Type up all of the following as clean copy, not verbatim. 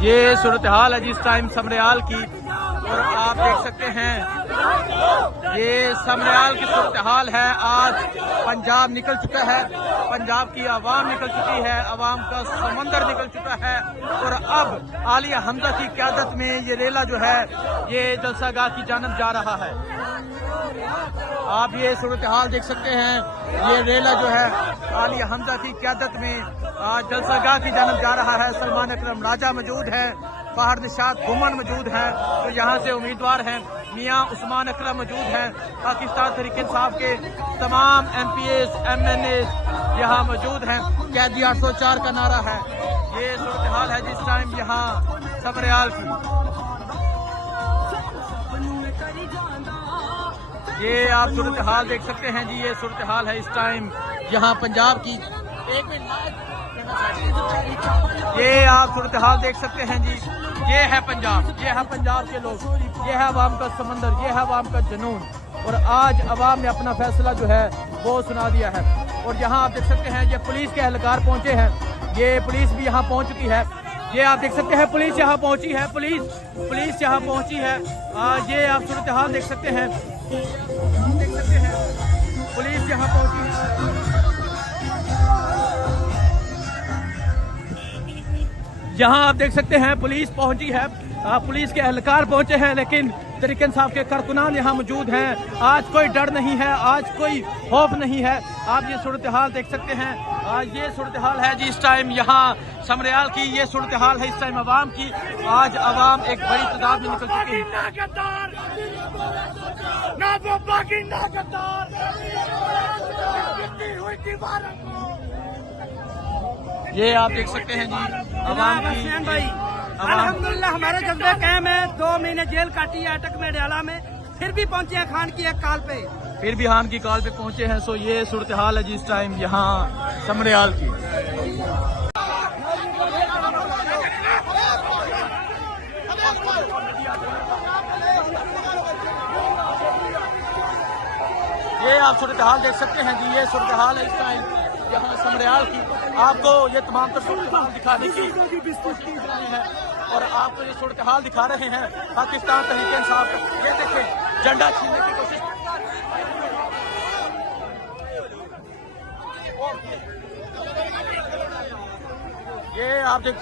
ये सूरत हाल है जिस टाइम समरियाल की, और आप देख सकते हैं ये समरियाल की सूरत हाल है। आज पंजाब निकल चुका है, पंजाब की आवाम निकल चुकी है, आवाम का समंदर निकल चुका है, और अब आलिया हमजा की क़यादत में ये रेला जो है ये जलसागाह की जानब जा रहा है। आप ये सूरत हाल देख सकते हैं, ये रेला जो है आलिया हमजा की क़यादत में जलसागाह की जानब जा रहा है। सलमान अकरम राजा मौजूद है, फहद निशात घुमन मौजूद है, तो यहाँ से उम्मीदवार हैं। मियाँ उस्मान अकरम मौजूद हैं। पाकिस्तान तहरीक इंसाफ के तमाम MPs MNAs यहाँ मौजूद हैं। कैदी 804 का नारा है। ये सूरत हाल है जिस टाइम यहाँ समरियाल की। ये आप सूरत हाल देख सकते हैं जी, ये सूरत हाल है इस टाइम यहाँ पंजाब की। एक मिनट, ये आप सूरत हाल देख सकते हैं जी, ये है पंजाब, ये है पंजाब के लोग, ये है अवाम का समंदर, ये है अवाम का जुनून, और आज अवाम ने अपना फैसला जो है वो सुना दिया है। और यहाँ आप देख सकते हैं ये पुलिस के एहलकार पहुंचे हैं, ये पुलिस भी यहाँ पहुंच चुकी है। ये आप देख सकते हैं पुलिस यहाँ पहुंची है, पुलिस यहाँ पहुंची है। ये आप सूरत हाल देख सकते हैं, देख सकते हैं पुलिस यहाँ पहुंची है। यहाँ आप देख सकते हैं पुलिस पहुंची है, पुलिस के एहलकार पहुंचे हैं, लेकिन तहरीक इंसाफ के कारकुनान यहाँ मौजूद हैं। आज कोई डर नहीं है, आज कोई खौफ नहीं है। आप ये सूरत हाल देख सकते हैं, ये सूरत हाल है जी इस टाइम यहाँ समरियाल की, ये सूरत हाल है इस टाइम अवाम की। आज अवाम एक बड़ी तादाद में निकल चुकी है। ये आप देख सकते हैं जी अवाम की। अल्हम्दुलिल्लाह हमारे जज्बे कायम है। 2 महीने जेल काटी है अटक में डाला में, फिर भी पहुंचे हैं खान की एक कॉल पे, फिर भी खान की कॉल पे पहुंचे हैं। सो ये सूरत हाल है जिस टाइम यहाँ समरियाल की। ये आप सूरत हाल देख सकते हैं जी, ये सूरत हाल है इस टाइम यहाँ समरियाल की। आपको ये तमाम सूरत हाल दिखाने की कोशिश की जा रही है, और आपको ये सूरत हाल दिखा रहे हैं पाकिस्तान तहरीक इंसाफ का। ये देखें झंडा छीनने की कोशिश, ये आप देख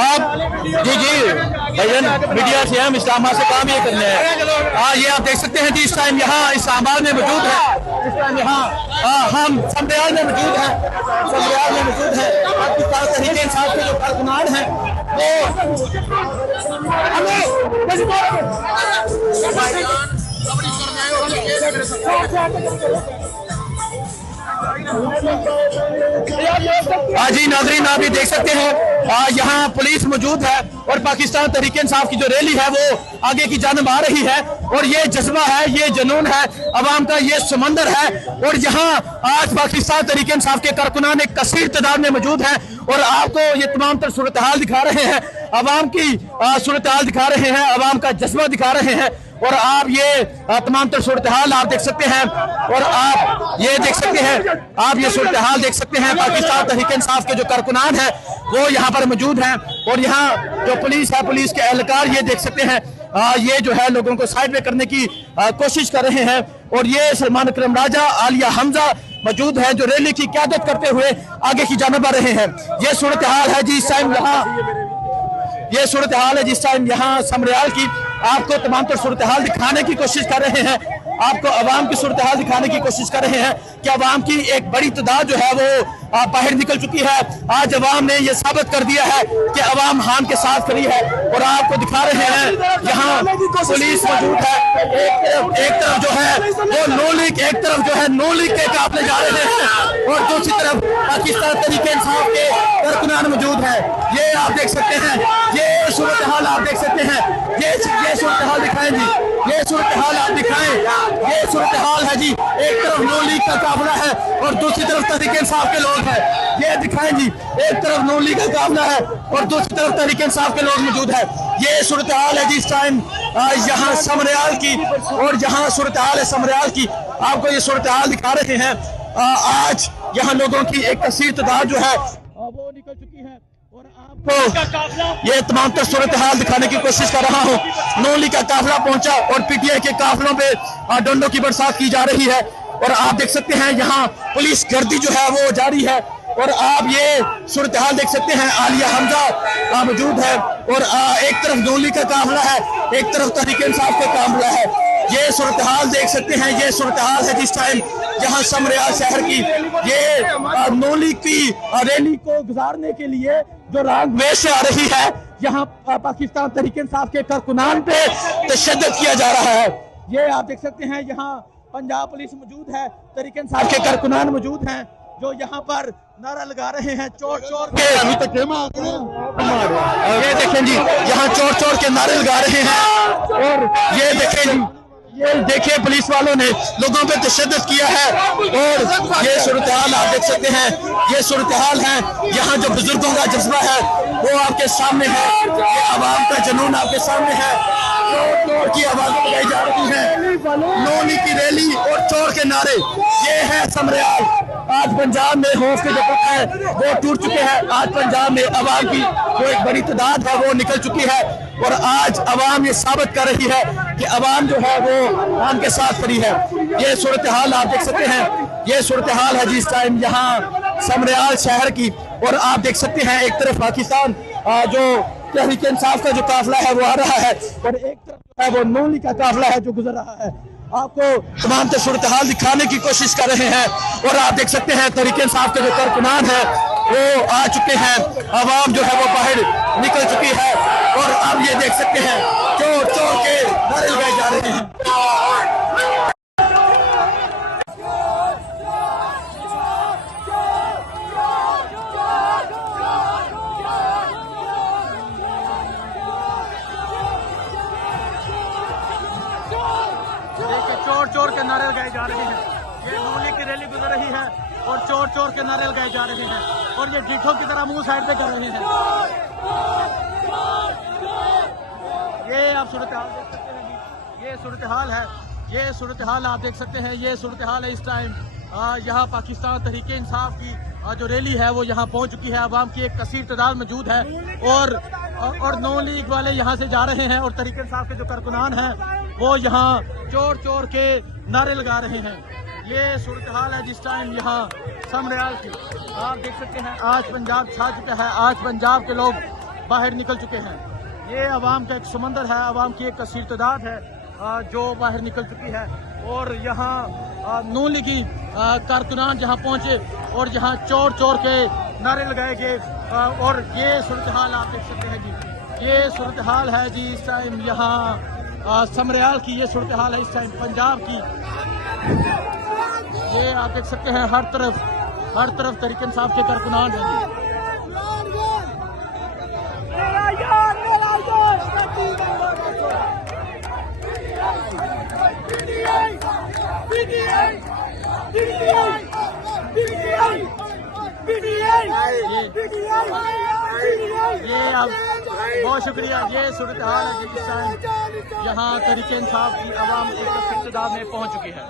आप जी भैया मीडिया से हम इस्लामाबाद से काम ये करने हैं। हाँ, ये आप देख सकते हैं जी इस टाइम यहाँ इस्लामाबाद में मौजूद है, इस टाइम यहाँ हम समरियाल में मौजूद हैं, समरियाल में मौजूद है। पाकिस्तान तहरीक इंसाफ के जो कारकुनान हैं जी नाज़रीन आप ये देख सकते हैं यहाँ पुलिस मौजूद है, और पाकिस्तान तहरीक इंसाफ की जो रैली है वो आगे की जानब आ रही है। और ये जज्बा है, ये जुनून है अवाम का, ये समंदर है। और यहाँ आज पाकिस्तान तहरीक इंसाफ के कारकुनान एक कसीर तादाद में मौजूद है, और आपको ये तमाम तर सूरत हाल दिखा रहे हैं, अवाम की सूरत हाल दिखा रहे हैं, अवाम का जज्बा दिखा रहे हैं। और आप ये तमाम तर सूरत हाल आप देख सकते हैं, और आप ये देख सकते हैं, आप ये सूरत हाल देख सकते हैं। पाकिस्तान तहरीक इंसाफ के जो कारकुनान हैं वो यहाँ पर मौजूद हैं, और यहाँ जो पुलिस है, पुलिस के एहलकार ये देख सकते हैं, ये जो है लोगों को साइड में करने की कोशिश कर रहे हैं। और ये सलमान अकरम राजा, आलिया हमजा मौजूद है जो रैली की क़यादत करते हुए आगे की जानब आ रहे हैं। ये सूरत हाल है जी इस टाइम यहाँ, ये सूरत हाल है जिस टाइम यहाँ समरियाल की। आपको तमाम तर सूरत हाल दिखाने की कोशिश कर रहे हैं, आपको अवाम की सूरत हाल दिखाने की कोशिश कर रहे हैं कि अवाम की एक बड़ी तादाद जो है वो बाहर निकल चुकी है। आज अवाम ने ये साबित कर दिया है कि अवाम खान के साथ खड़ी है, और आपको दिखा रहे हैं यहाँ पुलिस मौजूद है। एक तरफ जो है वो नो लीग, एक तरफ जो है नो लीग के काफिले जा रहे हैं, और दूसरी तरफ पाकिस्तान तहरीक इंसाफ के कारकुनान मौजूद है। ये आप देख सकते हैं, ये सूरत हाल आप देख सकते हैं। ये सूरत हाल दिखाएं जी, ये सूरत हाल आप दिखाएं। ये सूरत हाल है जी, एक तरफ नून लीग का काफिला है और दूसरी तरफ तहरीक इंसाफ के लोग हैं। ये दिखाएं जी, एक तरफ नून लीग का काफिला है और दूसरी तरफ तहरीक इंसाफ के लोग मौजूद है। ये सूरत हाल है जी इस टाइम यहाँ समरियाल की, और यहाँ सूरत हाल है समरियाल की। आपको ये सूरत हाल दिखा रहे हैं। आज यहाँ लोगों की एक कसीर तादाद जो है वो निकल चुकी है, और आपको ये तमाम तर सूरत हाल दिखाने की कोशिश कर रहा हूँ। नून लीग का काफिला पहुंचा और पीटीआई के काफिलों पे डंडों की बरसात की जा रही है, और आप देख सकते हैं यहाँ पुलिस गर्दी जो है वो जारी है। और आप ये सूरत हाल देख सकते हैं, आलिया हमजा मौजूद है, और एक तरफ नून लीग का काफिला है, एक तरफ तहरीक इंसाफ का काफिला है। ये सूरत हाल देख सकते हैं, ये सूरत हाल है जिस टाइम यहाँ समरियाल शहर की। ये नून लीग की रैली को गुजारने के लिए जो रांगवे से आ रही है, यहाँ पाकिस्तान तहरीक इंसाफ के कारकुनान पे तशद्दुद किया जा रहा है। ये आप देख सकते हैं, यहाँ पंजाब पुलिस मौजूद है, तहरीक इंसाफ के कारकुनान मौजूद हैं, जो यहाँ पर नारा लगा रहे हैं चोर चोर के। अभी तक ये देखें जी, यहाँ चोर चोर के नारे लगा रहे हैं, और ये देखें जी, ये देखिए पुलिस वालों ने लोगों पे तशद्दुद किया है। और ये सूरत हाल आप देख सकते हैं, ये सूरत हाल है। यहाँ जो बुजुर्गों का जज्बा है वो आपके सामने है, ये आवाम का जुनून आपके सामने है। चोर चोर की आवाज लगाई जा रही है, नून लीग की रैली और चोर के नारे। ये है समरियाल। आज पंजाब में खौफ के जो पुल है वो टूट चुके हैं। आज पंजाब में अवाम की जो एक बड़ी तादाद है वो निकल चुकी है, और आज अवाम ये साबित कर रही है कि अवाम जो है वो आम के साथ खड़ी है। ये सूरत हाल आप देख सकते हैं, ये सूरत हाल है जिस टाइम यहाँ समरियाल शहर की। और आप देख सकते हैं, एक तरफ पाकिस्तान जो तहरीक इंसाफ का जो काफिला है वो आ रहा है, और एक तरफ जो है वो नून लीग का काफिला है जो गुजर रहा है। आपको तमाम सूरत हाल दिखाने की कोशिश कर रहे हैं, और आप देख सकते हैं तहरीक इंसाफ के जो कारकुनान है वो आ चुके हैं, अवाम जो है वो बाहर निकल चुकी है, और आप ये देख सकते हैं चोर चोर के नारे लगाए जा रहे हैं। चोर चोर के नारे लगाए जा रहे हैं। ये नून लीग की रैली गुजर रही है और चोर चोर के नारे लगाए जा रहे हैं, और ये ढीठों की तरह मुंह साइड पे कर रहे हैं। ये आप सूरत हाल देख सकते हैं जी, ये सूरत हाल है, ये सूरत हाल आप देख सकते हैं। ये सूरत हाल है इस टाइम यहाँ पाकिस्तान तहरीक इंसाफ की जो रैली है वो यहाँ पहुँच चुकी है। अवाम की एक कसीर तादाद मौजूद है, और नून लीग वाले यहाँ से जा रहे हैं, और तहरीक इंसाफ के जो कारकुनान हैं वो यहाँ चोर चोर के नारे लगा रहे हैं। ये सूरत हाल है जिस टाइम यहाँ समरियाल की। आप देख सकते हैं, आज पंजाब छा चुका है, आज पंजाब के लोग बाहर निकल चुके हैं। ये अवाम का एक समंदर है, अवाम की एक कसीर तादाद है जो बाहर निकल चुकी है, और यहाँ नून लीगी कारकुनान जहाँ पहुँचे और यहाँ चोर चोर के नारे लगाए गए। और ये सूरत हाल आप देख सकते हैं जी, ये सूरत हाल है जी इस टाइम यहाँ समरियाल की। ये सूरत हाल है इस टाइम पंजाब की। ये आप देख सकते हैं, हर तरफ तहरीक इंसाफ के कारकुनान हैं। ये अब बहुत शुक्रिया। ये सूरत हाल है जिस टाइम यहाँ तहरीक इंसाफ की आवाम की तादाद में पहुँच चुकी है।